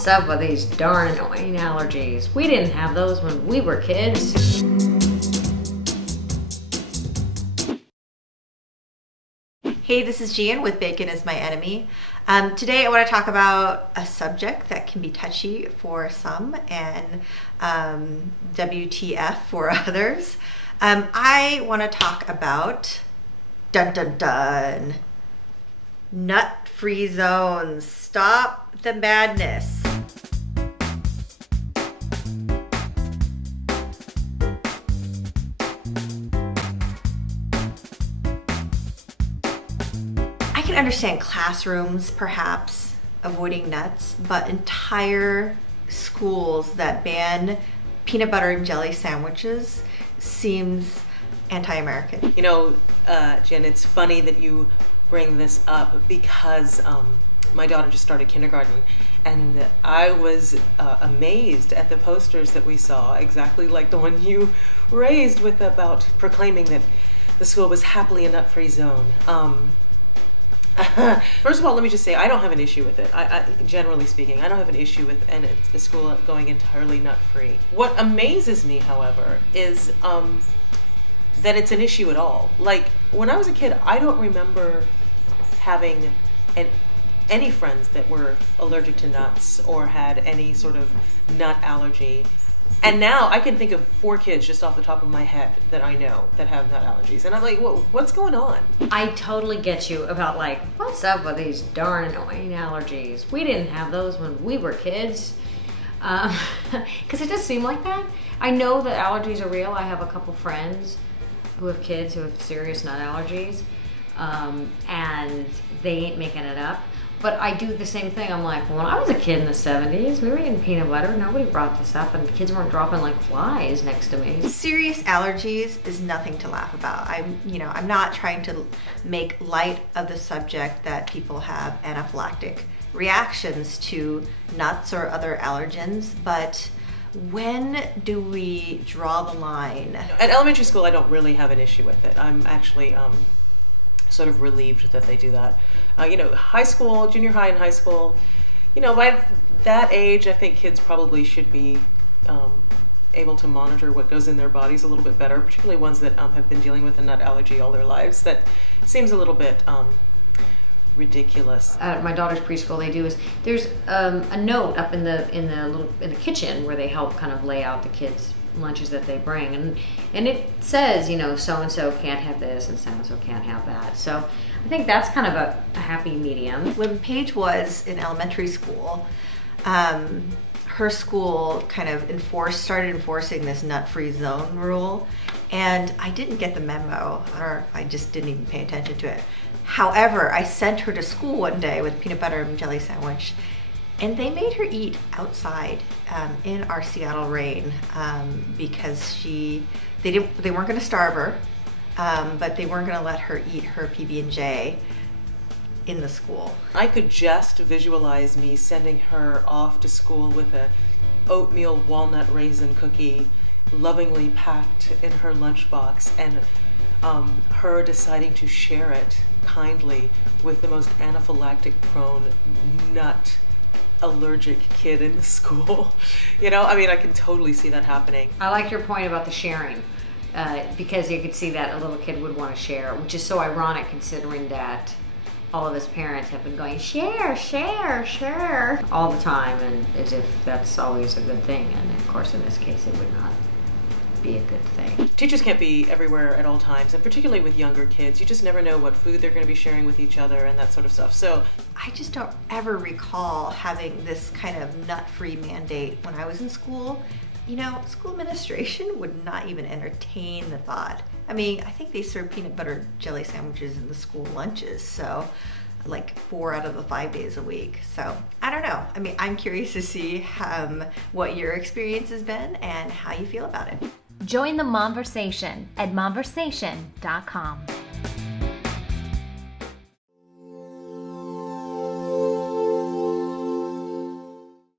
What's up with these darn annoying allergies? We didn't have those when we were kids. Hey, this is Jan with Bacon is My Enemy. Today I want to talk about a subject that can be touchy for some and WTF for others. I want to talk about nut-free zones. Stop the madness. I can understand classrooms perhaps avoiding nuts, but entire schools that ban peanut butter and jelly sandwiches seems anti-American. You know, Jen, it's funny that you bring this up because my daughter just started kindergarten, and I was amazed at the posters that we saw, exactly like the one you raised with about proclaiming that the school was happily a nut-free zone. First of all, let me just say, I don't have an issue with it. Generally speaking, I don't have an issue with a school going entirely nut-free. What amazes me, however, is that it's an issue at all. Like, when I was a kid, I don't remember having any friends that were allergic to nuts or had any sort of nut allergy. And now I can think of 4 kids just off the top of my head that I know that have nut allergies. And I'm like, what's going on? I totally get you about like, what's up with these darn annoying allergies? We didn't have those when we were kids. Because it does seem like that. I know that allergies are real. I have a couple friends who have kids who have serious nut allergies. And they ain't making it up. But I do the same thing. I'm like, when I was a kid in the 70s, we were eating peanut butter. Nobody brought this up, and kids weren't dropping like flies next to me. Serious allergies is nothing to laugh about. I'm not trying to make light of the subject that people have anaphylactic reactions to nuts or other allergens, but when do we draw the line? At elementary school, I don't really have an issue with it. I'm actually sort of relieved that they do that. High school, junior high and high school, by that age, I think kids probably should be able to monitor what goes in their bodies a little bit better, particularly ones that have been dealing with a nut allergy all their lives. That seems a little bit ridiculous. At my daughter's preschool, there's a note up in the kitchen where they help kind of lay out the kids' lunches that they bring, and it says, so and so can't have this and so and so can't have that. So I think that's kind of a happy medium. When Paige was in elementary school, her school kind of started enforcing this nut-free zone rule, and I didn't get the memo, or I just didn't even pay attention to it. However, I sent her to school one day with peanut butter and jelly sandwich, and they made her eat outside in our Seattle rain because they weren't going to starve her, but they weren't going to let her eat her PB&J in the school. I could just visualize me sending her off to school with a oatmeal walnut raisin cookie lovingly packed in her lunchbox, and her deciding to share it kindly with the most anaphylactic prone nut allergic kid in the school. I can totally see that happening. I like your point about the sharing, because you could see that a little kid would want to share, which is so ironic considering that all of his parents have been going, share, share, share, all the time, and as if that's always a good thing. And of course, in this case, it would not be a good thing. Teachers can't be everywhere at all times, and particularly with younger kids, you just never know what food they're going to be sharing with each other and that sort of stuff. So I just don't ever recall having this kind of nut-free mandate when I was in school. School administration would not even entertain the thought. I think they serve peanut butter jelly sandwiches in the school lunches, so like 4 out of the 5 days a week. So I don't know. I'm curious to see what your experience has been and how you feel about it. Join the Momversation at momversation.com.